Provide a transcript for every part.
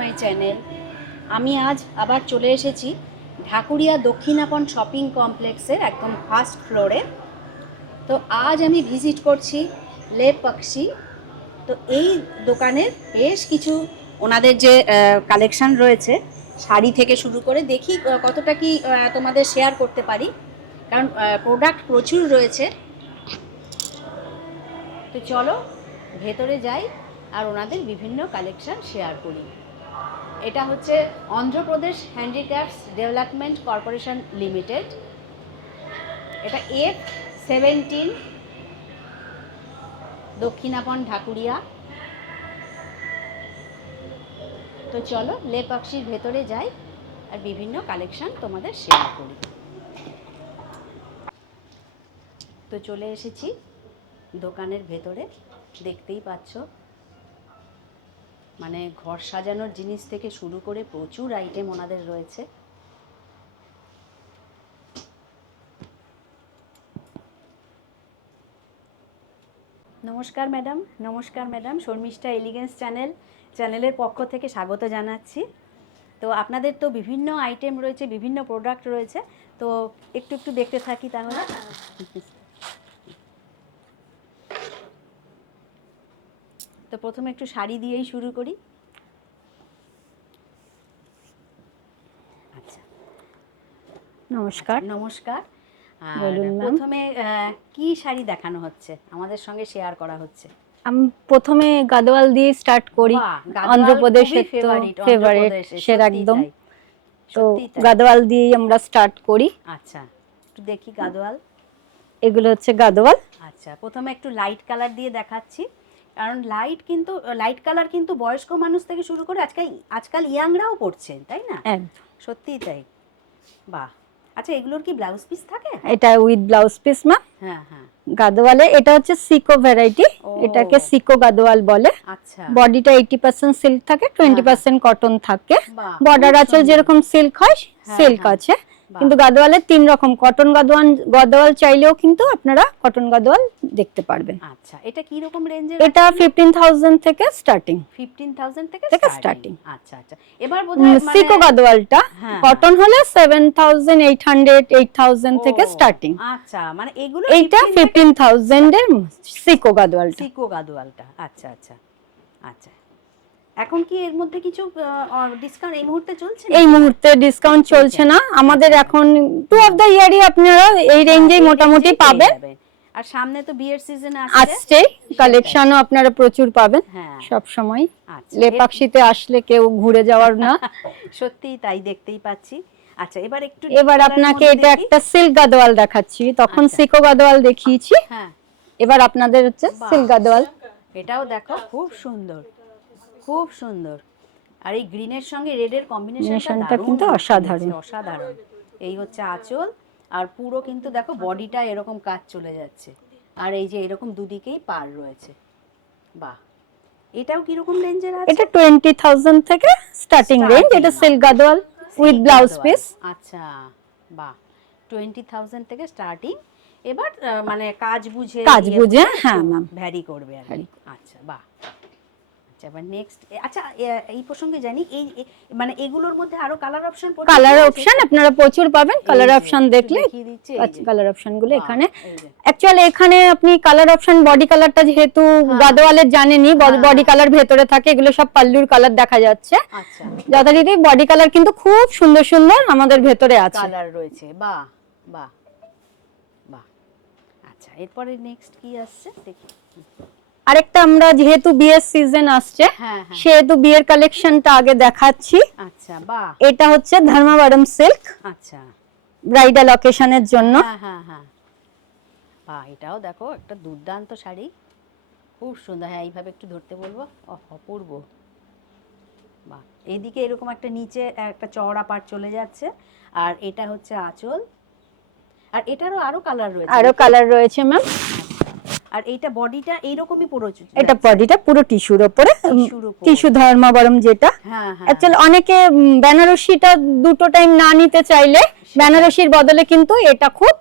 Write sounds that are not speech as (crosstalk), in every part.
মাই channel আমি আজ আবার চলে এসেছি ঢাকুরিয়া দক্ষিণাপন শপিং কমপ্লেক্সের একদম ফার্স্ট ফ্লোরে তো আজ আমি ভিজিট করছি লে পক্ষী তো এই দোকানের বেশ কিছু ওনাদের যে কালেকশন রয়েছে, শাড়ি থেকে শুরু করে দেখি কতটা কি তোমাদের শেয়ার করতে পারি। কারণ প্রোডাক্ট প্রচুর রয়েছে। তো চলো, ভেতরে যাই। আর ওনাদের বিভিন্ন কালেকশন শেয়ার করি। এটা হচ্ছে Andhra Pradesh handicrafts development corporation limited. এটা এফ সেভেন্টিন দক্ষিণাপন ঢাকুরিয়া। তো চলো লেপাক্ষির ভেতরে যাই আর বিভিন্ন কালেকশন তোমাদের শেয়ার করি। তো চলে এসেছি দোকানের ভেতরে, দেখতেই পাচ্ছ। মানে ঘর সাজানোর জিনিস থেকে শুরু করে প্রচুর আইটেম ওনাদের রয়েছে। নমস্কার ম্যাডাম নমস্কার ম্যাডাম, শর্মিষ্ঠা এলিগেন্স চ্যানেল চ্যানেলের পক্ষ থেকে স্বাগত জানাচ্ছি। তো আপনাদের তো বিভিন্ন আইটেম রয়েছে, বিভিন্ন প্রোডাক্ট রয়েছে, তো একটু একটু দেখতে থাকি তাহলে। তো প্রথমে একটু শাড়ি দিয়েই শুরু করি। আচ্ছা। নমস্কার। নমস্কার। প্রথমে কি শাড়ি দেখানো হচ্ছে? আমাদের সঙ্গে শেয়ার করা হচ্ছে। আমি প্রথমে গাদোয়াল দিয়ে স্টার্ট করি। অন্ধ্রপ্রদেশের তো ফেভারিট অন্ধ্রপ্রদেশে, একদম। তো তাই। দিয়েই আমরা স্টার্ট করি। আচ্ছা একটু দেখি গাদোয়াল। এগুলো হচ্ছে গাদোয়াল। আচ্ছা প্রথমে একটু লাইট কালার দিয়ে দেখাচ্ছি। কারণ লাইট কিন্তু লাইট কালার কিন্তু বয়স্ক মানুষ থেকে শুরু করে আজকাল আজকাল ইয়াংরাও পড়ছেন তাই না? সত্যিই তাই। বাহ! আচ্ছা এগুলোর কি ব্লাউজ পিস থাকে? এটা উইথ ব্লাউজ পিস মা। হ্যাঁ হ্যাঁ। গাদোয়ালে এটা হচ্ছে সিকো ভ্যারাইটি এটাকে সিকো গাদোয়াল বলে। আচ্ছা। বডিটা এইটি পার্সেন্ট সিল্ক থাকে টোয়েন্টি পার্সেন্ট কটন থাকে। বর্ডার আছে যেরকম সিল্ক হয় হ্যাঁ, সিল্ক হ্যাঁ। আছে। বাহ, কিন্তু গাদোয়ালের তিন রকম কটন গাদোয়াল গাদোয়াল চাইলেও কিন্তু আপনারা কটন গাদোয়াল দেখতে পারবেন। আচ্ছা এটা কি রকম রেঞ্জের এটা ফিফটিন থাউজেন্ড থেকে স্টার্টিং ফিফটিন থাউজেন্ড থেকে থেকে স্টার্টিং আচ্ছা আচ্ছা। এবার বোধহয় মানে- সিকো গাদোয়ালটা হ্যাঁ, কটন হলে thousand eight hundred eight thousand থেকে স্টার্টিং আচ্ছা মানে এগুলো এইটা 15 থেকে ফিফটিন থাউজেন্ড এর সিকো গাদোয়ালটা। সিকো গাদোয়ালটা আচ্ছা আচ্ছা। আচ্ছা। এখন কি এর মধ্যে কিছু ডিসকাউন্ট এই মুহূর্তে চলছে এই মুহূর্তে ডিসকাউন্ট চলছে না। আমাদের এখন টু অফ দ্য ইয়ারই আপনারা এই রেঞ্জেই হ্যাঁ, মোটামুটি পাবেন। আর সামনে তো বিয়ের সিজন আসছে। আসছে। কালেকশনও আপনারা প্রচুর পাবেন। হ্যাঁ। সব সময়। আচ্ছা লেপাক্ষিতে আসলে কেউ ঘুরে যাওয়ার না। (laughs) সত্যি তাই দেখতেই পাচ্ছি। আচ্ছা এবার একটু এবার আপনাকে এটা একটা সিল্ক গাদোয়াল দেখাচ্ছি। তখন আচ্ছা। সিকো গাদোয়াল দেখিয়েছি। হ্যাঁ। এবার আপনাদের হচ্ছে। সিল্ক গাদোয়াল। এটাও দেখো খুব সুন্দর। খুব সুন্দর। আর এই গ্রিনের সঙ্গে রেডের কম্বিনেশনটা কিন্তু অসাধারণ। অসাধারণ। এই হচ্ছে আঁচল আর পুরো কিন্তু দেখো বডিটা এরকম কাজ চলে যাচ্ছে। আর এই যে এরকম দুদিকেই পার রয়েছে। বাহ! এটাও কীরকম রেঞ্জের আছে? এটা টোয়েন্টি থাউজেন্ড থেকে স্টার্টিং রেঞ্জ এটা silk Gadwal with blouse. Piece আচ্ছা বাহ! টোয়েন্টি থাউজেন্ড থেকে স্টার্টিং এবার মানে কাজ বুঝে কাজ বুঝে, হ্যাঁ, ma'am। ভ্যারি করবে আর আচ্ছা বাহ! আচ্ছা এবার নেক্সট আচ্ছা এই প্রসঙ্গে জানি এই মানে এগুলোর মধ্যে আরও কালার অপশন কালার অপশন আপনারা প্রচুর পাবেন কালার অপশন দেখলে আচ্ছা কালার অপশনগুলো এখানে। অ্যাকচুয়ালি এখানে আপনি কালার অপশন বডি কালারটা যেহেতু গাদোয়ালের জানেনি। বডি কালার ভেতরে থাকে এগুলো সব পাল্লুর কালার দেখা যাচ্ছে। আচ্ছা। যথারীতি বডি কালার কিন্তু খুব সুন্দর সুন্দর আমাদের ভেতরে আছে। কালার রয়েছে বাহ বাহ বাহ। আচ্ছা এরপরে নেক্সট কি আসছে? দেখি। আরেকটা আমরা যেহেতু বিয়ের সিজন আসছে হ্যাঁ হ্যাঁ। সেহেতু বিয়ের কালেকশনটা আগে দেখাচ্ছি। আচ্ছা বাহ। এটা হচ্ছে ধর্মাবরম সিল্ক আচ্ছা। ব্রাইডাল অকেশনের জন্য। হ্যাঁ হ্যাঁ হ্যাঁ। বাহ এটাও দেখো একটা দুর্দান্ত শাড়ি। খুব সুন্দর। হ্যাঁ এইভাবে একটু ধরতে বলব। অপূর্ব। বাহ এইদিকে এরকম একটা নিচে একটা চওড়া পাট চলে যাচ্ছে। আর এটা হচ্ছে আঁচল। আর এটারও আরও কালার রয়েছে। আরও কালার রয়েছে ম্যাম আর এইটা বডিটা এইরকমই পুরো এটা বডিটা পুরো টিস্যুর উপর। টিস্যু ধর্মাবরম যেটা। হ্যাঁ হ্যাঁ। অ্যাকচুয়ালি অনেকে বেনারসিটা দুটো টাইম না নিতে চাইলে বেনারসির বদলে কিন্তু এটা খুব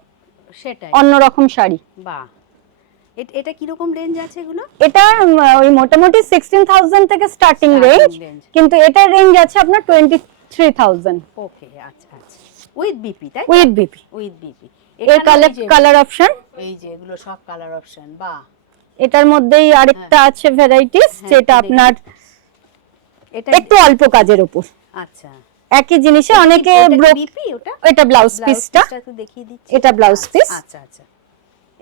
সেটাই। অন্যরকম শাড়ি। বাহ। এটা কীরকম রেঞ্জ আছে এগুলো? এটা ওই মোটামুটি সিক্সটিন থাউজেন্ড থেকে স্টার্টিং রেঞ্জ কিন্তু এটার রেঞ্জ আছে আপনার টোয়েন্টি থ্রি থাউজেন্ড ওকে আচ্ছা। আচ্ছা উইথ বিপি তাই উইথ বিপি উইথ বিপি এর কালার কালার অপশন এই যে এগুলো সব কালার অপশন বাহ। এটার মধ্যেই আরেকটা আছে ভ্যারাইটিস হ্যাঁ, যেটা আপনার এটা একটু অল্প কাজের উপর। আচ্ছা। একই জিনিসে অনেকে এটা ব্লাউজ পিসটা এটা ব্লাউজ পিস আচ্ছা আচ্ছা।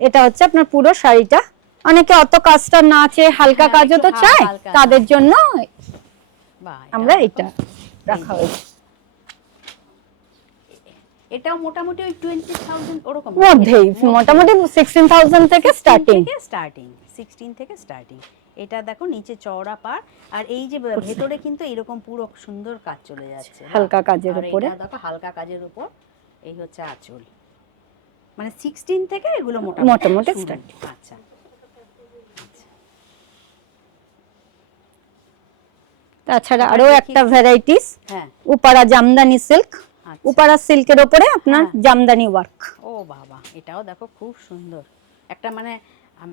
এটা হচ্ছে আপনার পুরো শাড়িটা। অনেকে অত কাজটা না চেয়ে হালকা হ্যাঁ, কাজও তো চায়। তাদের জন্য আমরা এটা রাখা হয়েছে। এটাও মোটামুটি ওই টোয়েন্টি থাউজেন্ড ওরকম। মধ্যেই মোটামুটি সিক্সটিন থাউজেন্ড থেকে স্টার্টিং থেকে স্টার্টিং সিক্সটিন থেকে স্টার্টিং এটা দেখো নিচে চওড়া পার আর এই যে ভেতরে কিন্তু এরকম পুরো সুন্দর কাজ চলে যাচ্ছে হালকা কাজের উপরে। দেখো হালকা কাজের উপর এই হচ্ছে আঁচল। মানে সিক্সটিন থেকে এগুলো মোটামুটি starting। আচ্ছা। তাছাড়া আরও একটা ভ্যারাইটিস হ্যাঁ। উপারা জামদানি সিল্ক। উপারা সিল্কের উপরে আপনার হ্যাঁ। জামদানি ওয়ার্ক ও বাবা এটাও দেখো খুব সুন্দর। একটা মানে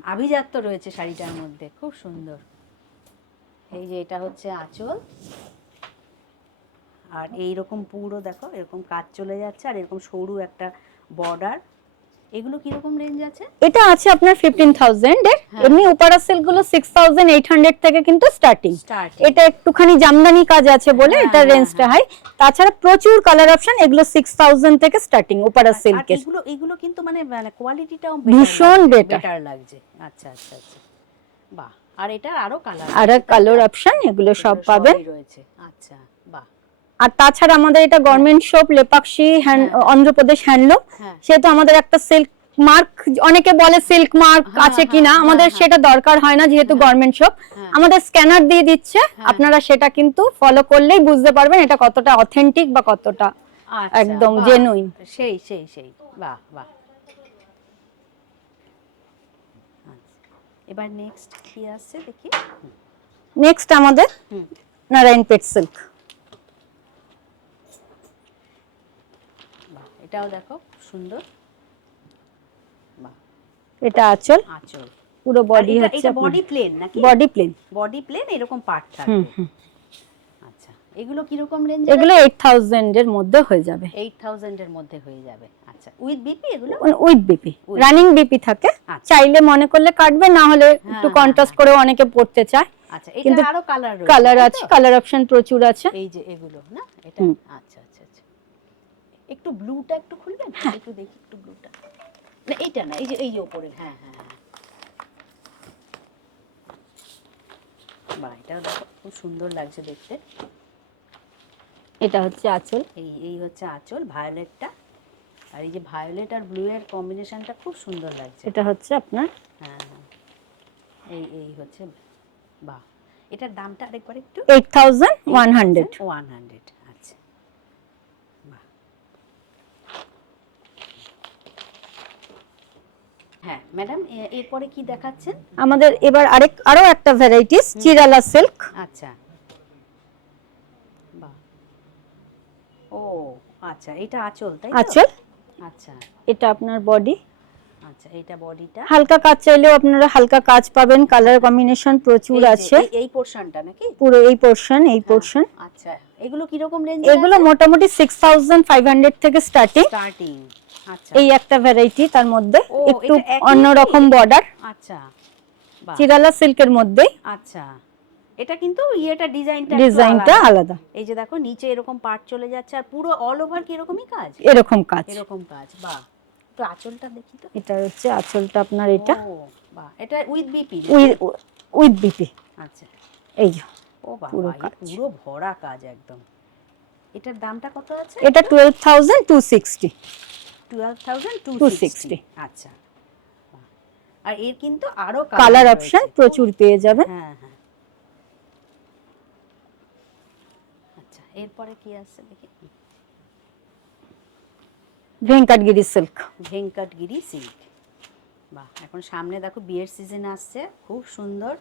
আভিজাত্য রয়েছে শাড়িটার মধ্যে খুব সুন্দর। এই যে এটা হচ্ছে আঁচল। আর এই রকম পুরো দেখো এরকম কাজ চলে যাচ্ছে আর এরকম সরু একটা বর্ডার এগুলো কীরকম রেঞ্জ আছে? এটা আছে আপনার ফিফটিন থাউজেন্ড এর। হ্যাঁ। এমনি উপারা সিল্কগুলো সিক্স থাউজেন্ড এইট হান্ড্রেড থেকে কিন্তু স্টার্টিং এটা একটুখানি জামদানি কাজ আছে বলে এটা রেঞ্জটা হাই তাছাড়া প্রচুর কালার অপশন এগুলো সিক্স থাউজেন্ড থেকে স্টার্টিং উপারা সিল্কের এগুলো এগুলো কিন্তু মানে মানে কোয়ালিটিটাও ভীষণ। বেটার লাগছে। আচ্ছা আচ্ছা আচ্ছা। বাহ। আর এটা আরও কালার আর কালার অপশন এগুলো সব পাবেন। রয়েছে। আচ্ছা। আর তাছাড়া আমাদের এটা government shop hand Andhra Pradesh handloom হ্যাঁ। সেহেতু আমাদের একটা সিল্ক মার্ক অনেকে বলে সিল্ক মার্ক হ্যাঁ, আছে হ্যাঁ, কিনা হ্যাঁ, আমাদের। সেটা দরকার হয় না যেহেতু গভর্নমেন্ট শপ। আমাদের স্ক্যানার দিয়ে দিচ্ছে আপনারা সেটা কিন্তু ফলো করলেই বুঝতে পারবেন এটা কতটা অথেন্টিক বা কতটা আচ্ছা, একদম জেনুইন। সেই সেই সেই বাহ বাহ। এবার নেক্সট কি আসছে দেখি? নেক্সট আমাদের নারায়ণ পেট সিল্ক বাহ এটাও দেখো সুন্দর। বাহ। এটা আঁচল। আঁচল। পুরো বডি হচ্ছে বডি প্লেন নাকি? বডি প্লেন বডি প্লেন এরকম পার্ট থাকবে। আচ্ছা এগুলো কীরকম রেঞ্জ এগুলো এইট থাউজেন্ড এর মধ্যে হয়ে যাবে। এইট থাউজেন্ড এর মধ্যে হয়ে যাবে। আচ্ছা উইথ বিপি এগুলো? উইথ বিপি রানিং বিপি থাকে। আচ্ছা। চাইলে মনে করলে কাটবে না হলে একটু হ্যাঁ, কন্ট্রাস্ট হ্যাঁ, করে অনেকে পড়তে চায়। আচ্ছা এটা আরও কালার কালার আছে কালার অপশন প্রচুর আছে। এই যে এগুলো না? এটা হুম। আচ্ছা আচ্ছা আচ্ছা একটু ব্লুটা একটু খুলবেন? একটু দেখি একটু ব্লুটা না এইটা না এই যে এই যে উপরে হ্যাঁ হ্যাঁ হ্যাঁ। এটাও দেখো খুব সুন্দর লাগছে দেখতে। এটা হচ্ছে আঁচল। এই এই হচ্ছে আঁচল ভায়োলেটটা আর এই যে ভায়োলেট আর ব্লু এর কম্বিনেশনটা খুব সুন্দর লাগছে। এটা হচ্ছে আপনার? হ্যাঁ হ্যাঁ। এই এই হচ্ছে বাহ। এটার দামটা আরেকবার একটু। Eight thousand one hundred one hundred আচ্ছা বাহ হ্যাঁ ম্যাডাম এরপরে কি দেখাচ্ছেন? আমাদের এবার আরেক আরও একটা ভ্যারাইটিস চিরালা সিল্ক আচ্ছা। বাহ। ও আচ্ছা এটা আঁচল তাই আঁচল। আচ্ছা। এটা আপনার বডি আচ্ছা এটা বডিটা? হালকা কাজ চাইলেও আপনারা হালকা কাজ পাবেন কালার কম্বিনেশন প্রচুর আছে। এই পোর্শনটা নাকি? পুরো এই পোর্শন এই পোর্শন আচ্ছা এগুলো কীরকম রেঞ্জ এগুলো মোটামুটি সিক্স থাউজেন্ড ফাইভ হান্ড্রেড থেকে স্টার্টিং স্টার্টিং আচ্ছা। এই একটা ভ্যারাইটি তার মধ্যে একটু এটা একই? অন্যরকম বর্ডার আচ্ছা চিরালা সিল্কের মধ্যে। আচ্ছা এটা কিন্তু ইয়েটা ডিজাইনটা ডিজাইনটা আলাদা। এই যে দেখো নিচে এরকম পার্ট চলে যাচ্ছে আর পুরো অল ওভার কি এরকমই কাজ? এরকম কাজ। এরকম কাজ বাহ। তো আঁচলটা দেখি তো। এটা হচ্ছে আঁচলটা আপনার এটা। বাহ এটা উইথ বিপি উইথ বিপি। আচ্ছা। এই ও বাহ পুরো ভরা কাজ একদম। এটার দামটা কত আছে? এটা twelve thousand two sixty twelve thousand two 260 sixty আচ্ছা। আর এর কিন্তু আরও কালার। অপশন প্রচুর পেয়ে যাবেন। হ্যাঁ হ্যাঁ। আচ্ছা এরপরে কি আছে দেখি? ভেঙ্কটগিরি সিল্ক। ভেঙ্কটগিরি সিল্ক। বাহ এখন সামনে দেখো বিয়ের সিজন আসছে খুব সুন্দর।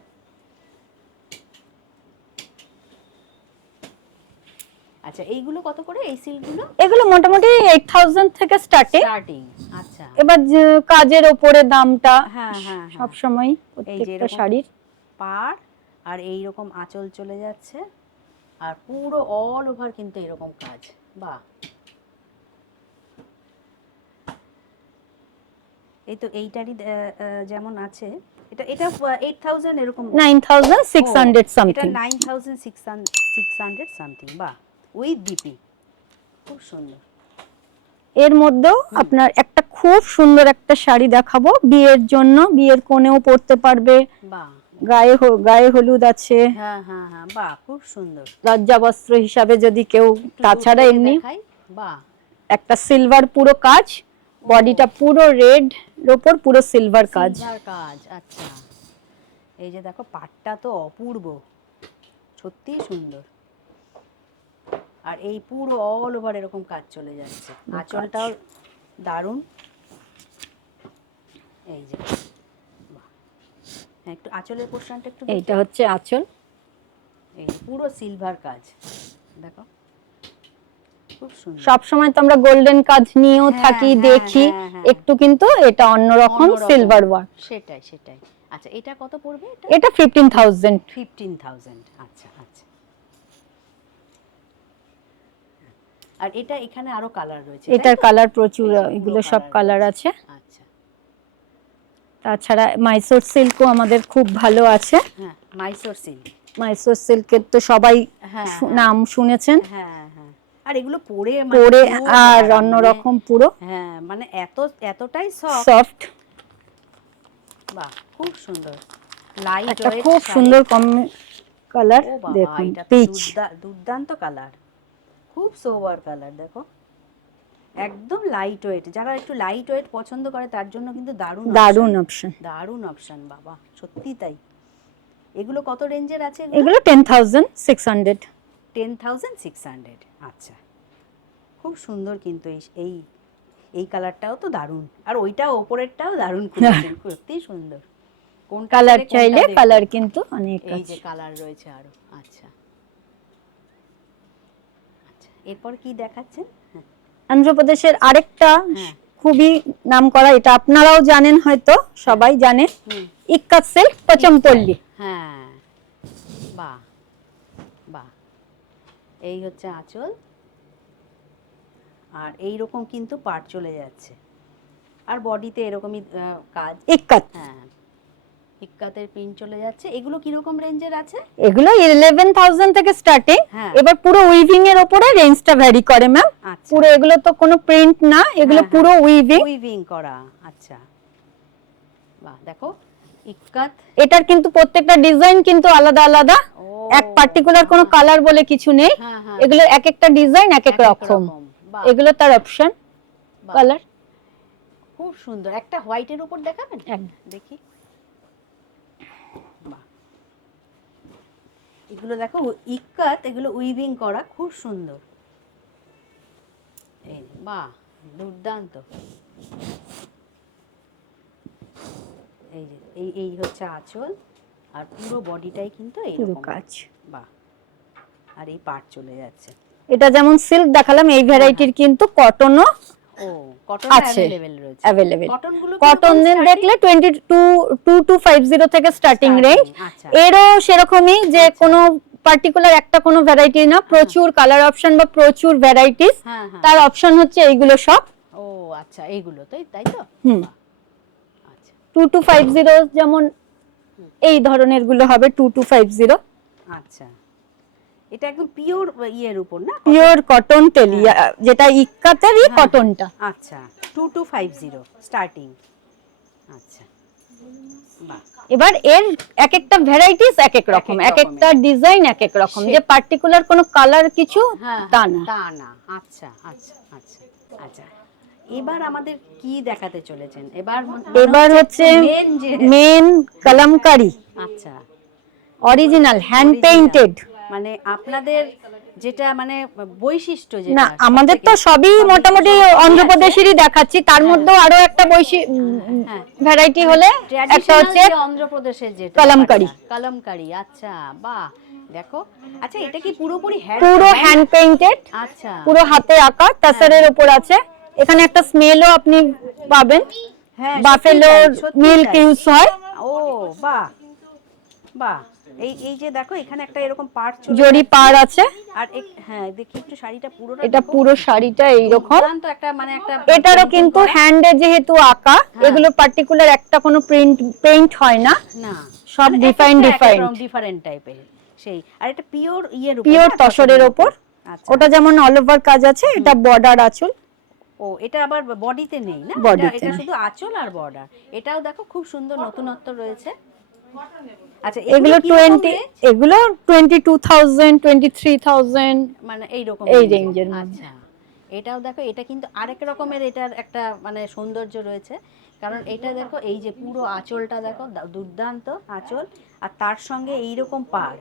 আচ্ছা এইগুলো কত করে এই সিল্কগুলো? এগুলো মোটামুটি এইট থাউজেন্ড থেকে স্টার্টিং স্টার্টিং আচ্ছা। এবার কাজের ওপরে দামটা হ্যাঁ হ্যাঁ সব সময় এই যে প্রত্যেকটা শাড়ির। পার আর এই রকম আঁচল চলে যাচ্ছে। আর পুরো অল ওভার কিন্তু এরকম কাজ। বাহ। এই তো এইটারই যেমন আছে এটা এটা এইট থাউজেন্ড এরকম। নাইন থাউজেন্ড সিক্স হান্ড্রেড এটা সামথিং সিক্স হান্ড্রেড সামথিং বাহ উইথ ডিপি খুব সুন্দর। এর মধ্যেও আপনার একটা খুব সুন্দর একটা শাড়ি দেখাবো বিয়ের জন্য বিয়ের কোণেও পরতে পারবে। বাহ। গায়ে গায়ে হলুদ আছে। হ্যাঁ হ্যাঁ হ্যাঁ বাহ খুব সুন্দর। লজ্জা বস্ত্র হিসাবে যদি কেউ তাছাড়া এমনি বাহ। একটা সিলভার পুরো কাজ বডিটা পুরো রেড ওপর পুরো সিলভার কাজ। সিলভার কাজ আচ্ছা। এই যে দেখো পাটটা তো অপূর্ব। সত্যি সুন্দর। আর এই পুরো অল ওভার এরকম কাজ চলে যাচ্ছে। আঁচলটাও দারুণ। এই যে বাহ। হ্যাঁ, একটু আঁচলের পোর্শনটা একটু এইটা হচ্ছে আঁচল। এই পুরো সিলভার কাজ। দেখো। সব সময় তো আমরা গোল্ডেন কাজ নিয়েও হ্যাঁ, থাকি হ্যাঁ, দেখি হ্যাঁ। একটু কিন্তু এটা অন্যরকম। সিলভার ওয়ার্ক সেটাই সেটাই। আচ্ছা এটা কত পড়বে এটা? এটা ফিফটিন থাউজেন্ড ফিফটিন থাউজেন্ড আচ্ছা আচ্ছা। আর এটা এখানে আরও কালার রয়েছে এটার কালার প্রচুর এগুলো সব কালার আছে। আচ্ছা। তাছাড়া মাইসোর সিল্কও আমাদের খুব ভালো আছে। হ্যাঁ মাইসোর সিল্ক মাইসোর সিল্কের তো সবাই নাম শুনেছেন। হ্যাঁ আর এগুলো পরে মানে পরে আর আরাম, অন্যরকম পুরো মানে- হ্যাঁ মানে এত এতটাই সফট সফট বাহ খুব সুন্দর। লাইট একটা খুব সুন্দর কম কালার দেখুন পিচ দুর্দান্ত কালার খুব সোবার কালার দেখো। একদম লাইট ওয়েট যারা একটু লাইট ওয়েট পছন্দ করে তার জন্য কিন্তু দারুণ দারুণ অপশন দারুণ অপশন বাবা সত্যি তাই। এগুলো কত রেঞ্জের আছে এগুলো? Ten thousand six hundred ten thousand six hundred আচ্ছা খুব সুন্দর কিন্তু এই এই কালারটাও তো দারুণ। আর ওইটাও ওপরেরটাও দারুণ করেছেন। (laughs) সত্যি সুন্দর। কোনটা কালার চাইলে কালার কিন্তু অনেক এই যে কালার রয়েছে আরও আচ্ছা। আচ্ছা এরপর কি দেখাচ্ছেন? হ্যাঁ। অন্ধ্রপ্রদেশের আরেকটা হ্যাঁ। খুবই নাম করা এটা আপনারাও জানেন হয়তো সবাই জানে হুম। ইক্কাত সিল্ক পচমপল্লী। হ্যাঁ বাহ বাহ এই হচ্ছে আঁচল। আর এই রকম কিন্তু পাট চলে যাচ্ছে। আর বডিতে এরকমই কাজ। ইক্কাত। হ্যাঁ। ইক্কাতের পিন চলে যাচ্ছে। এগুলো কীরকম রেঞ্জের আছে? এগুলো ইলেভেন থাউজেন্ড থেকে স্টার্টিং হ্যাঁ। এবার পুরো উইভিং এর ওপরে রেঞ্জটা ভ্যারি করে ম্যাম আচ্ছা। পুরো এগুলো তো কোনো প্রিন্ট না এগুলো হ্যাঁ, পুরো উইভিং উইভিং করা আচ্ছা। বাহ দেখো ইক্কাত। এটার কিন্তু প্রত্যেকটা ডিজাইন কিন্তু আলাদা আলাদা। ও এক পার্টিকুলার কোনো কালার বলে কিছু নেই। হ্যাঁ হ্যাঁ। এগুলো এক একটা ডিজাইন এক এক রকম। এগুলো তার অপশন কালার খুব সুন্দর। একটা হোয়াইটের উপর দেখাবেন? দেখি। এগুলো দেখো ইক্কাত এগুলো উইভিং করা খুব সুন্দর। এই বাহ দুর্দান্ত। এই এই হচ্ছে আঁচল। আর পুরো বডিটাই কিন্তু এইরকম কাজ। বাহ। আর এই পাট চলে যাচ্ছে। এটা যেমন সিল্ক দেখালাম এই ভ্যারাইটির কিন্তু কটনও ও কটন আছে। অ্যাভেলেবেল রয়েছে। অ্যাভেলেবেল কটনগুলো কটন দেখলে twenty two two two five zero থেকে স্টার্টিং রেঞ্জ আচ্ছা। এরও সেরকমই যে কোনো পার্টিকুলার একটা কোনো ভ্যারাইটি না প্রচুর কালার অপশন বা প্রচুর ভ্যারাইটিস হ্যাঁ হ্যাঁ। তার অপশন হচ্ছে এইগুলো সব। ও আচ্ছা এইগুলো তাই তাই তো? হুম। আচ্ছা। টু টু ফাইভ জিরো যেমন এই ধরনেরগুলো হবে টু টু ফাইভ জিরো আচ্ছা। এটা একদম পিওর ইয়ের উপর না? পিওর কটন তেলিয়া যেটা ইক্কাতেরই হ্যাঁ। কটনটা আচ্ছা two two five zero starting আচ্ছা। এবার এর এক একটা ভ্যারাইটিস এক এক রকম এক এক এক একটা ডিজাইন এক এক রকম যে পার্টিকুলার কোনো কালার কিছু হ্যাঁ তা হ্যাঁ, না তা না। আচ্ছা আচ্ছা আচ্ছা আচ্ছা। এবার আমাদের কি দেখাতে চলেছেন? এবার এবার হচ্ছে মেন কলমকারি। আচ্ছা। অরিজিনাল হ্যান্ড পেইন্টেড মানে আপনাদের যেটা মানে বৈশিষ্ট্য যেটা না আমাদের তো সবই মোটামুটি অন্ধ্রপ্রদেশেরই দেখাচ্ছি। তার মধ্যেও আরও একটা বৈশি হ্যাঁ ভ্যারাইটি হলে একটা হচ্ছে অন্ধ্রপ্রদেশের যেটা কলমকারি। কলমকারি আচ্ছা বাহ দেখো। আচ্ছা এটা কি পুরোপুরি হ্যান্ড পুরো হ্যান্ড পেইন্টেড আচ্ছা। পুরো হাতে আঁকা তাসারের উপর আছে এখানে একটা স্মেলও আপনি পাবেন। হ্যাঁ বাফেলোর মিল্ক ইউজ হয়। ও বাহ বাহ। এই এই যে দেখো এখানে একটা এরকম পার আছে। আর হ্যাঁ দেখি একটু শাড়িটা পুরোটা এটা পুরো শাড়িটা এইরকম। দুর্দান্ত একটা মানে একটা এটারও কিন্তু হ্যান্ডে যেহেতু আঁকা এগুলো পার্টিকুলার একটা কোনো প্রিন্ট পেইন্ট হয় না। না। সব ডিফাইন ডিফাইন ডিফারেন্ট টাইপের সেই। আর এটা পিওর ইয়ের উপর পিওর তসরের ওপর আচ্ছা। ওটা যেমন অল ওভার কাজ আছে এটা বর্ডার আঁচল। ও এটা আবার বডিতে নেই না? এটা-। শুধু আঁচল আর বর্ডার এটাও দেখো খুব সুন্দর নতুনত্ব রয়েছে। আচ্ছা এগুলো কীরকম টোয়েন্টি range? এগুলো twenty two thousand twenty three thousand মানে এই রকম এই মধ্যে। আচ্ছা এটাও দেখো এটা কিন্তু আরেক রকমের এটার একটা মানে সৌন্দর্য রয়েছে। কারণ এটা দেখো এই যে পুরো আঁচলটা দেখো দুর্দান্ত আঁচল। আর তার সঙ্গে এই রকম পার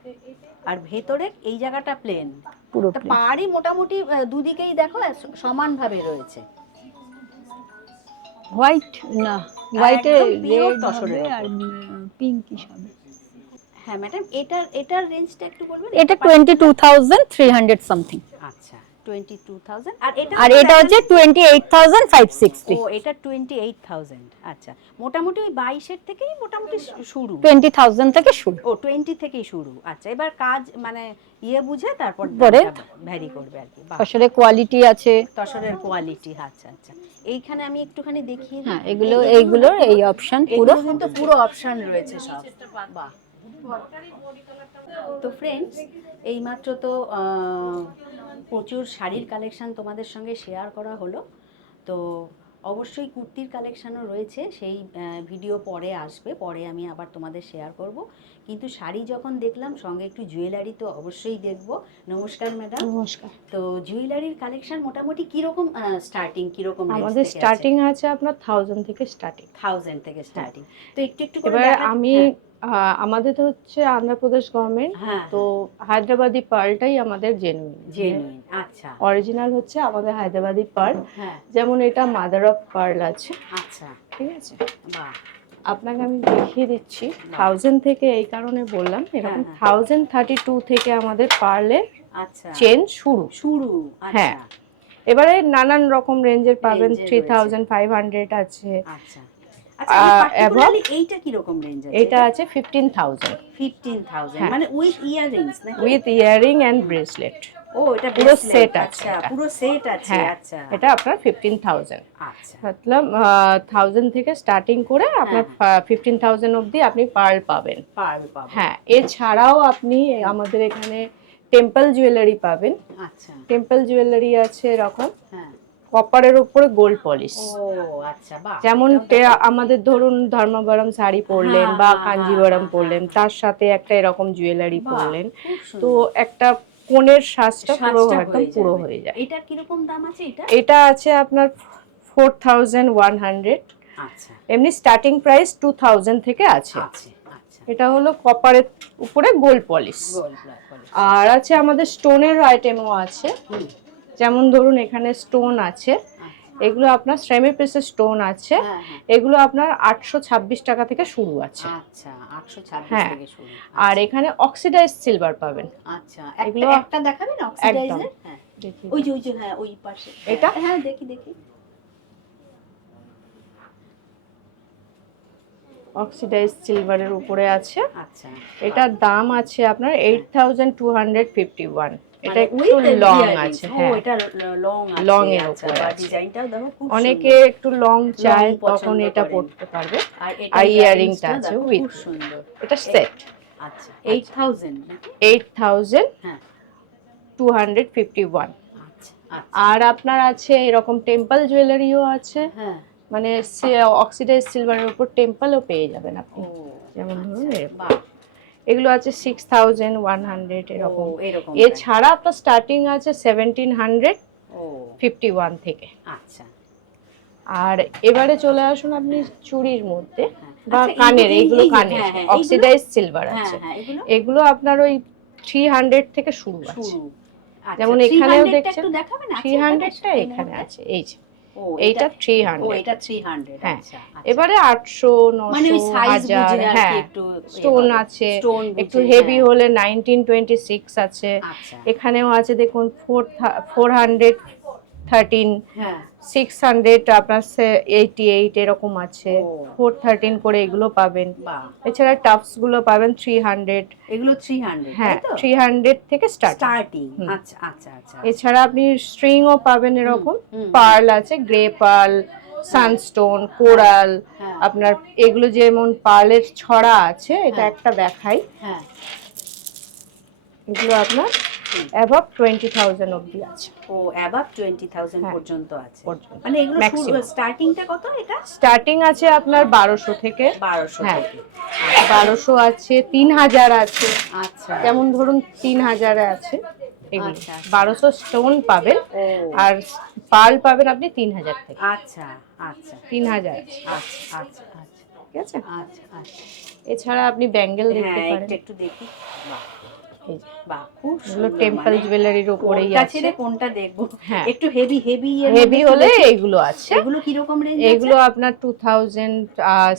আর ভেতরে এই জায়গাটা প্লেন পুরো পাড়ই মোটামুটি দুদিকেই দেখো সমান ভাবে রয়েছে। হোয়াইট না হোয়াইটে রেড হবে আর পিঙ্কিশ হবে। হ্যাঁ ম্যাডাম এটার এটার রেঞ্জটা একটু বলবেন? এটা twenty two thousand three hundred something আচ্ছা। আর এটা হচ্ছে twenty eight thousand five sixty ও এটা টোয়েন্টি এইট থাউজেন্ড আচ্ছা। মোটামুটি ওই বাইশের থেকেই মোটামুটি শুরু। টোয়েন্টি থাউজেন্ড থেকে শুরু। ও টোয়েন্টি থেকেই শুরু আচ্ছা। এবার কাজ মানে ইয়ে বুঝে তারপর পরে? ভ্যারি করবে আর কি। আসলে কোয়ালিটি আছে। তসরের কোয়ালিটি আচ্ছা আচ্ছা। এইখানে আমি একটুখানি দেখিয়ে দিই। হ্যাঁ এগুলো এই- এইগুলোর এই অপশন পুরো কিন্তু পুরো অপশন রয়েছে সব। বাহ। তো ফ্রেন্ডস এইমাত্র তো প্রচুর শাড়ির কালেকশন তোমাদের সঙ্গে শেয়ার করা হলো। তো অবশ্যই কুর্তির কালেকশনও রয়েছে সেই ভিডিও পরে আসবে পরে আমি আবার তোমাদের শেয়ার করব। কিন্তু শাড়ি যখন দেখলাম সঙ্গে একটু জুয়েলারি তো অবশ্যই দেখব। নমস্কার ম্যাডাম নমস্কার। তো জুয়েলারির কালেকশন মোটামুটি কীরকম স্টার্টিং কীরকম আমাদের স্টার্টিং আছে? আপনার থাউজেন্ড থেকে স্টার্টিং থাউজেন্ড থেকে স্টার্টিং তো একটু একটু এবার আমি আহ, আমাদের তো হচ্ছে আন্ধ্রপ্রদেশ গভর্নমেন্ট হ্যাঁ তো হায়দ্রাবাদি পার্লটাই আমাদের জেনুইন জেনুইন আচ্ছা। অরিজিনাল হচ্ছে আমাদের হায়দ্রাবাদি পার্ল। হ্যাঁ। যেমন এটা মাদার অফ পার্ল আছে। আচ্ছা। ঠিক আছে? বাহ। আপনাকে আমি দেখিয়ে দিচ্ছি। থাউজেন্ড থেকে এই কারণে বললাম এরকম হ্যাঁ। থাউজেন্ড থার্টি টু থেকে আমাদের পার্লের আচ্ছা। চেন শুরু। শুরু হ্যাঁ। আচ্ছা এবারে নানান রকম রেঞ্জের পাবেন থ্রি থাউজেন্ড ফাইভ হান্ড্রেড আছে। আচ্ছা আচ্ছা আহ, পার্টিকুলারলি এইটা কি রকম রেঞ্জ আছে? এটা আছে ফিফটিন থাউজেন্ড 15000 হ্যাঁ। মানে উইথ ইয়াররিংস নাকি? উইথ ব্রেসলেট ও এটা পুরো bracelet, আছে আচ্ছা পুরো সেট আছে হ্যাঁ আচ্ছা। এটা আপনার আচ্ছা। মতলব থেকে স্টার্টিং করে আপনার অবধি আপনি পার্ল পাবেন। হ্যাঁ এছাড়াও আপনি আমাদের এখানে টেম্পল জুয়েলারি পাবেন। আচ্ছা। টেম্পল জুয়েলারি আছে এরকম। হ্যাঁ। কপারের উপরে গোল্ড পলিশ আচ্ছা যেমন আমাদের ধরুন ধর্মবরম শাড়ি পরলেন হ্যাঁ, বা হ্যাঁ, কাঞ্জিবরম হ্যাঁ, পরলেন। তার সাথে একটা এরকম জুয়েলারি পরলেন। তো একটা কোণের সাজটা পুরো একদম পুরো হয়ে যায়। এটা কীরকম দাম আছে এটা? এটা আছে আপনার ফোর থাউজেন্ড ওয়ান হান্ড্রেড আচ্ছা। এমনি স্টার্টিং প্রাইস টু থাউজেন্ড থেকে আছে। আচ্ছা। এটা হলো কপারের উপরে গোল্ড পলিশ পলিশ আর আছে আমাদের স্টোনের আইটেমও আছে। যেমন ধরুন এখানে স্টোন আছে এগুলো আপনার সেমি পিসের স্টোন আছে হ্যাঁ হ্যাঁ। এগুলো আপনার আটশো ছাব্বিশ টাকা থেকে শুরু আছে। আচ্ছা আটশো হ্যাঁ। আর এখানে অক্সিডাইজ সিলভার পাবেন। আচ্ছা এগুলো- একটা দেখাবেন অক্সিডাইজার হ্যাঁ। দেখি ওই যে ওই যে হ্যাঁ ওই পাশে। এটা? হ্যাঁ দেখি দেখি। অক্সিডাইজ সিলভারের উপরে আছে। আচ্ছা। এটার দাম আছে আপনার eight thousand two hundred fifty one এটা মানে একটু লং আছে হ্যাঁ। এটা লং আছে Long এর আচ্ছা, উপরে। ডিজাইনটাও দেখো খুব অনেকে একটু লং চায় তখন এটা পড়তে পারবে। আর এটা আর earrings earringটা টা আছে। খুব সুন্দর। এটা সেট আচ্ছা 8000 নাকি? এইট থাউজেন্ড হ্যাঁ। টু হান্ড্রেড ফিফটি ওয়ান আচ্ছা আচ্ছা। আর আপনার আছে এরকম টেম্পল জুয়েলারিও আছে। হ্যাঁ। মানে অক্সিডাইজ সিলভারের উপর টেম্পলও পেয়ে যাবেন আপনি। যেমন ধরুন আচ্ছা, বাহ। এগুলো আছে সিক্স থাউজেন্ড ওয়ান হান্ড্রেড এরকম। এছাড়া আপনার স্টার্টিং আছে সেভেন্টিন হান্ড্রেড ফিফটি ওয়ান থেকে। আচ্ছা। আর এবারে চলে আসুন আপনি চুড়ির মধ্যে হ্যাঁ। বা আচ্ছা, কানের এই- এইগুলো কানের। হ্যাঁ, হ্যাঁ, অক্সিডাইজ সিলভার হ্যাঁ আছে। হ্যাঁ এগুলো আপনার ওই থ্রি হান্ড্রেড থেকে শুরু আছে। আচ্ছা, যেমন এখানেও দেখছেন, থ্রি হান্ড্রেডটা এখানে আছে। এই যে। এইটা থ্রি হান্ড্রেড এটা 300 হ্যাঁ। আচ্ছা আচ্ছা। এবারে আটশো মানে নশো হাজার আর কি হ্যাঁ স্টোন আছে একটু হেভি হলে নাইনটিন টোয়েন্টি সিক্স আছে আচ্ছা এখানেও আছে দেখুন four four hundred thirteen six hundred আপনার এইটি এইট এরকম আছে। ফোর থার্টিন করে এগুলো পাবেন। এছাড়া টাফসগুলো পাবেন থ্রি হান্ড্রেড এগুলো থ্রি হান্ড্রেড হ্যাঁ থ্রি হান্ড্রেড থেকে স্টার্ট আচ্ছা আচ্ছা আচ্ছা। এছাড়া আপনি স্ট্রিংও পাবেন এরকম। পার্ল আছে গ্রে পার্ল সানস্টোন কোরাল আপনার এগুলো যেমন পার্লের ছড়া আছে এটা হ্যাঁ। একটা দেখাই। হ্যাঁ। এগুলো আপনার অ্যাবাভ টোয়েন্টি থাউজেন্ড অবধি আছে। ও অ্যাবাভ টোয়েন্টি থাউজেন্ড। পর্যন্ত আছে। মানে এগুলো। স্টার্টিংটা কত এটা? স্টার্টিং আছে আপনার বারোশো থেকে। বারোশো হ্যাঁ। বারোশো আছে তিন হাজার আছে। আচ্ছা। যেমন ধরুন তিন হাজারে আছে আচ্ছা, আচ্ছা। বারোশো স্টোন পাবেন আর পার্ল পাবেন আপনি তিন হাজার থেকে। আচ্ছা আচ্ছা। তিন হাজার আচ্ছা আচ্ছা। আচ্ছা ঠিক আছে? আচ্ছা আচ্ছা। এছাড়া আপনি ব্যাঙ্গেল দেখতে হ্যাঁ পারেন। একটু একটু দেখি। এই যে, খুব সুন্দর টেম্পল মানে জুয়েলারির উপরেই আছে ছেড়ে কোনটা দেখব? হ্যাঁ। একটু হেভি হেভি হেভি হলে এইগুলো আছে। এগুলো কি রকম রেঞ্জ এগুলো আপনার টু থাউজেন্ড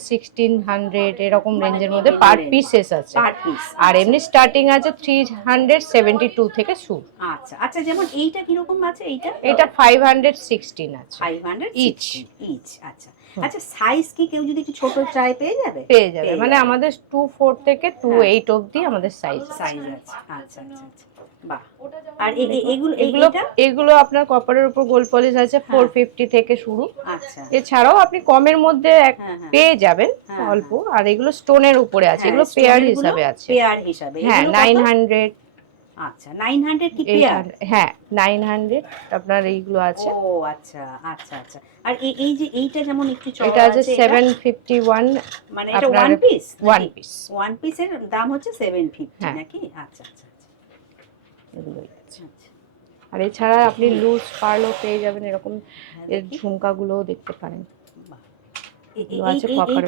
সিক্সটিন হান্ড্রেড এরকম মানে রেঞ্জের মধ্যে পার পিসেস আছে। পার পিস আর এমনি স্টার্টিং আছে থ্রি হান্ড্রেড সেভেন্টি টু থেকে শুরু। আচ্ছা আচ্ছা যেমন এইটা কি রকম আছে এইটা? এটা ফাইভ হান্ড্রেড সিক্সটিন আছে। ফাইভ হান্ড্রেড ইচ আচ্ছা। আচ্ছা সাইজ কি কেউ যদি একটু ছোট চাই পেয়ে যাবে? পেয়ে যাবে মানে আমাদের টু ফোর থেকে টু হ্যাঁ। এইট অবধি আমাদের সাইজ সাইজ আছে। আচ্ছা আচ্ছা আচ্ছা। বাহ। আর এগুলো এগুলো আপনার কপারের উপর গোল্ড পলিশ আছে ফোর ফিফটি থেকে শুরু। আচ্ছা। এছাড়াও আপনি কমের মধ্যে এক- হ্যাঁ, হ্যাঁ। পেয়ে যাবেন হ্যাঁ, অল্প আর এগুলো স্টোনের উপরে আছে এগুলো পেয়ার হিসাবে আছে। পেয়ার হিসাবে। হ্যাঁ নাইন হান্ড্রেড আচ্ছা নাইন হান্ড্রেড কি পেয়ার হ্যাঁ নাইন হান্ড্রেড আপনার এইগুলো আছে। ও আচ্ছা আচ্ছা আচ্ছা। আর এই এই যে এইটা যেমন একটু চওড়া এটা আছে এটা- মানে এটা one piece one piece one পিসের দাম হচ্ছে সেভেন ফিফটি হ্যাঁ। নাকি? আচ্ছা আচ্ছা আচ্ছা। এগুলোই আছে। আচ্ছা। আর এছাড়া আপনি লুজ পার্লও পেয়ে যাবেন এরকম হ্যাঁ, এর। ঝুমকাগুলোও দেখতে পারেন। আছে।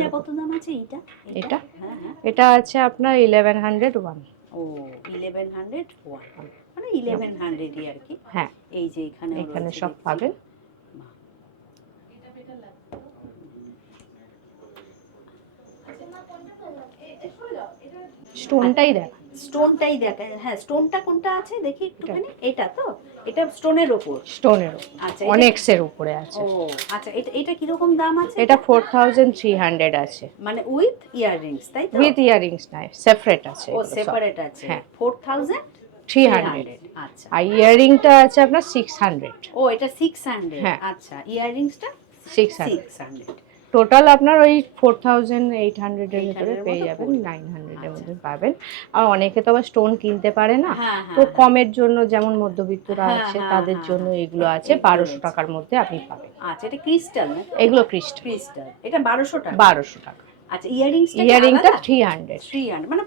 কত দাম আছে এইটা? এটা? হ্যাঁ হ্যাঁ। এটা আছে আপনার ইলেভেন হান্ড্রেড ওয়ান ও ইলেভেন হান্ড্রেড ওয়ান মানে ইলেভেন হান্ড্রেডই আর কি। হ্যাঁ। এই যে এখানে এখানে সব। পাবেন। স্টোনটাই দেখ। স্টোনটাই দেখা হ্যাঁ স্টোনটা কোনটা আছে? দেখি একটুখানি। এটা তো? এটা স্টোনের ওপর। স্টোনের আচ্ছা এটা- অনেক্সের উপরে আছে। ও আচ্ছা এটা এটা কীরকম দাম আছে? এটা ফোর থাউজেন্ড থ্রি হান্ড্রেড আছে। মানে উইথ ইয়াররিংস তাই তো? উইথ ইয়ারিংস নাই সেপারেট আছে ও সেপারেট আছে। হ্যাঁ। ফোর থাউজেন্ড থ্রি হান্ড্রেড আচ্ছা। আর ইয়ারিংটা আছে আপনার সিক্স হান্ড্রেড ও এটা সিক্স হান্ড্রেড হ্যাঁ। আচ্ছা ইয়াররিংসটা 600 সিক্স হান্ড্রেড টোটাল আপনার ওই ফোর থাউজেন্ড এইট হান্ড্রেডের ভিতরে পেয়ে যাবেন। নাইন হান্ড্রেডের আচ্ছা। মধ্যে পাবেন। আর অনেকে তো আবার স্টোন কিনতে পারে না। হ্যাঁ হ্যাঁ তো কমের জন্য যেমন মধ্যবিত্তরা হ্যাঁ, আছে হ্যাঁ, তাদের হ্যাঁ, জন্য হ্যাঁ। এগুলো আছে বারোশো টাকার মধ্যে আপনি পাবেন। আচ্ছা এটা ক্রিস্টাল না? এগুলো ক্রিস্টাল ক্রিস্টাল এটা বারোশো টাকা? বারোশো টাকা। আচ্ছা ইয়ারিংটা মানে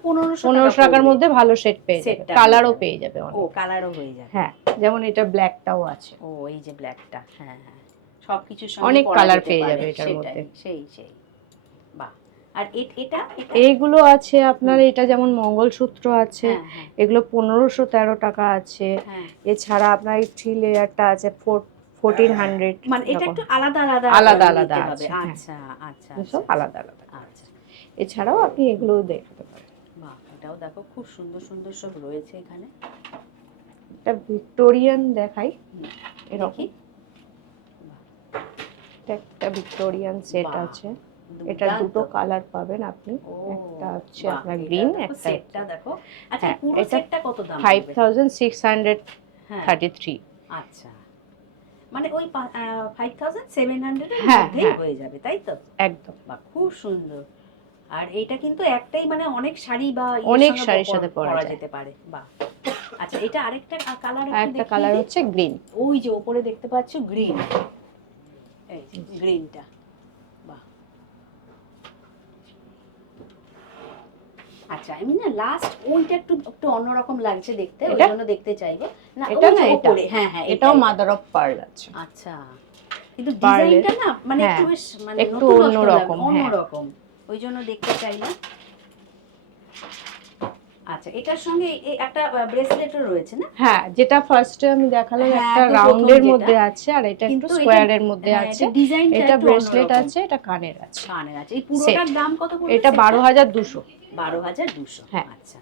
টাকার মধ্যে ভালো সেট পেয়ে যাবে। কালারও পেয়ে যাবে ও অনেক। কালারও হয়ে যাবে। হ্যাঁ যেমন এটা ব্ল্যাকটাও আছে। ও এই যে ব্ল্যাকটা হ্যাঁ হ্যাঁ। সবকিছুর সঙ্গে অনেক যেতে পেয়ে যাবে এটার মধ্যে। সেই সেই। আর এটা? এইগুলো আছে আপনার এটা যেমন মঙ্গলসূত্র আছে হ্যাঁ হ্যাঁ। এগুলো পনেরোশো তেরো টাকা আছে। হ্যাঁ। এছাড়া আপনার এই থ্রি লেয়ারটা আছে ফোর ফোরটিন হান্ড্রেড মানে এটা একটু আলাদা আলাদা আলাদা আলাদা আছে। আচ্ছা আচ্ছা সব আচ্ছা, আলাদা আলাদা আচ্ছা। এছাড়াও আপনি এগুলো দেখতে পারেন। বাহ এটাও দেখো খুব সুন্দর সুন্দর সব রয়েছে এখানে। এটা ভিক্টোরিয়ান দেখাই। এরকম। এটা একটা ভিক্টোরিয়ান সেট আছে। এটা দুটো কালার পাবেন আপনি। একটা হচ্ছে আপনার গ্রিন একটা সেটটা দেখো। আচ্ছা হ্যাঁ, পুরো সেটটা কত দাম ফাইভ পড়বে? থাউজেন্ড সিক্স হান্ড্রেড হ্যাঁ। থার্টি থ্রি আচ্ছা। মানে ওই ফাইভ থাউজেন্ড সেভেন হান্ড্রেডের হ্যাঁ, মধ্যেই হ্যাঁ। যাবে তাই তো? একদম। বা খুব সুন্দর। আর এটা কিন্তু একটাই মানে অনেক শাড়ি বা অনেক শাড়ির সাথে পরা যেতে পারে বাহ। আচ্ছা এটা আরেকটা কালার একটা কালার হচ্ছে গ্রিন ওই যে ওপরে দেখতে পাচ্ছ গ্রিন এই গ্রিনটা বাহ আচ্ছা আমি না লাস্ট ওইটা একটু একটু অন্যরকম লাগছে দেখতে ওই জন্য দেখতে চাইব না এটা না, এটা। হ্যাঁ হ্যাঁ এটাও। মাদার অফ পার্ল আছে আচ্ছা কিন্তু ডিজাইনটা না মানে হ্যাঁ, একটু বেশ মানে একটু অন্যরকম, হ্যাঁ। অন্যরকম ওই জন্য দেখতে চাইলাম আচ্ছা এটার সঙ্গে একটা ব্রেসলেটও রয়েছে না? হ্যাঁ যেটা ফার্স্টে আমি দেখালাম হ্যাঁ, একটা রাউন্ডের মধ্যে আছে আর এটা একটু স্কোয়ারের মধ্যে হ্যাঁ, আছে। এটা ব্রেসলেট আছে এটা কানের আছে। কানের আছে। এই পুরোটার দাম কত পড়বে এটা বারো হাজার দুশো। বারো হাজার দুশো। হ্যাঁ। আচ্ছা।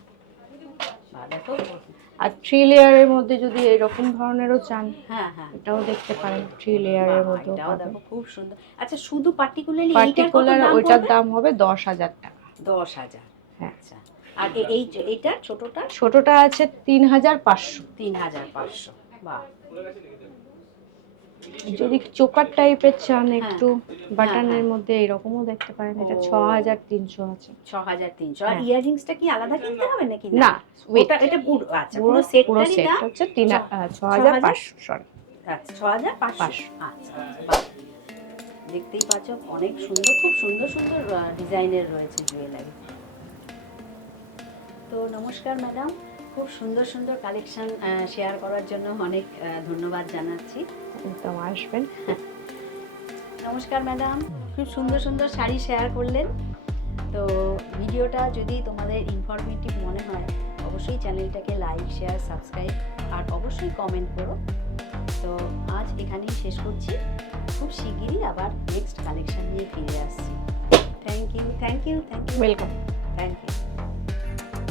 আর থ্রি লেয়ারের মধ্যে যদি এরকম ধরনেরও চান হ্যাঁ হ্যাঁ। এটাও দেখতে পারেন থ্রি লেয়ারের মধ্যে দেখো খুব সুন্দর। আচ্ছা শুধু পার্টিকুলারলি পার্টিকুলার ওইটার দাম হবে দশ হাজার টাকা। দশ হাজার। হ্যাঁ। আচ্ছা। আর এই এইটা ছোটটা? ছোটটা আছে তিন হাজার পাঁচশো। তিন হাজার পাঁচশো বাহ। যদি চোকার টাইপের চান হ্যাঁ। একটু বাটনের হ্যাঁ। মধ্যে এরকমও দেখতে পারেন এটা ছ হাজার তিনশো আছে। ছ হাজার তিনশো। আর হ্যাঁ। ইয়াররিংসটা কি আলাদা কিনতে হবে নাকি না? ওটা এটা পুরো আচ্ছা পুরো পুরো পুরো সেট হচ্ছে তিন ছ- ছ হাজার? পাঁচশো সরি আচ্ছা ছ হাজার পাঁচশো। আচ্ছা আচ্ছা দেখতেই পাচ্ছ অনেক সুন্দর খুব সুন্দর সুন্দর ডিজাইনের রয়েছে জুয়েলারি তো নমস্কার ম্যাডাম। খুব সুন্দর সুন্দর কালেকশন শেয়ার করার জন্য অনেক ধন্যবাদ জানাচ্ছি। একদম আসবেন। (laughs) নমস্কার ম্যাডাম। খুব সুন্দর সুন্দর শাড়ি শেয়ার করলেন। তো ভিডিওটা যদি তোমাদের ইনফরমেটিভ মনে হয় অবশ্যই চ্যানেলটাকে লাইক শেয়ার সাবস্ক্রাইব আর অবশ্যই কমেন্ট করো। তো আজ এখানেই শেষ করছি। খুব শিগগিরই আবার নেক্সট কালেকশন নিয়ে ফিরে আসছি। Thank you thank you thank you welcome thank you